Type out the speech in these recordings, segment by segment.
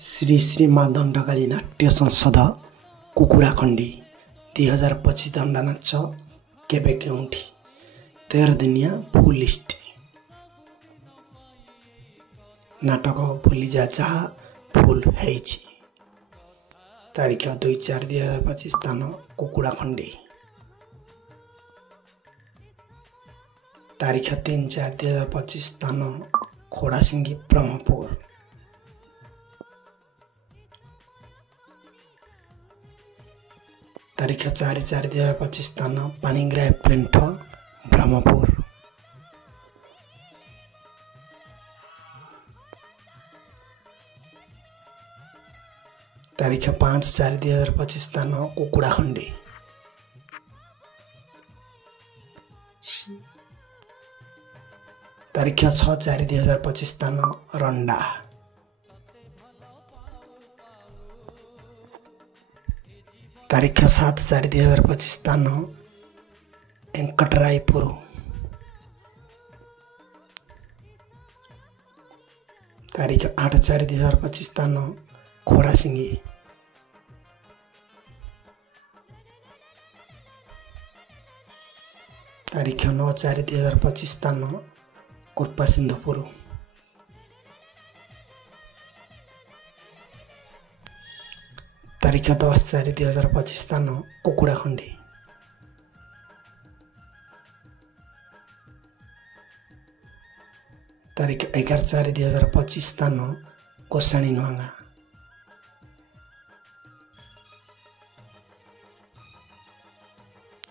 श्री श्री माँ दण्डकाली नाट्य संसद कुकुडाखण्डी 2025 दण्ड नाच केबे केउठी 13 दिनिया फुल लिस्ट नाटक भूलिजा जहाँ फुल हेइछि तारिख 2-4-2025 स्थान कुकुडाखण्डी तारिख 3-4-2025 स्थान खोडासिंगी ब्रह्मपुर तारिख 4-4-2025 स्थान पानीग्राही प्रिन्ट ब्रह्मपुर तारिख 5-4-2025 स्थान कुकुडाखण्डी तारिख 6-4-2025 स्थान रंडा तारिख 7-4-2025 स्थान वेंकटरायपुर तारिख 8-4-2025 स्थान खोडासिंगी तारिख 9-4-2025 स्थान कुर्पा सिंधुपुर तारिख 10-4-2025 स्थान कुकुडाखण्डी तारिख 11-4-2025 स्थान कोसाणी नुहांगा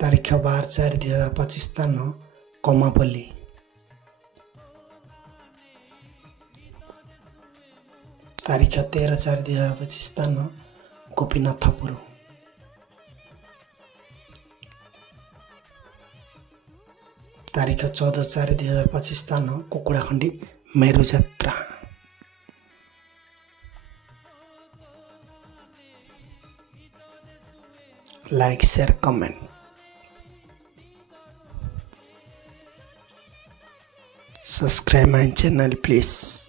तारिख 12-4-2025 स्थान कमापल्ली तारिख 13-4-2025 स्थान गोपीनाथपुर तारिख 14-4-2025 स्थान कुकुडाखण्डी मेरु जात्रा like share comment subscribe my channel please.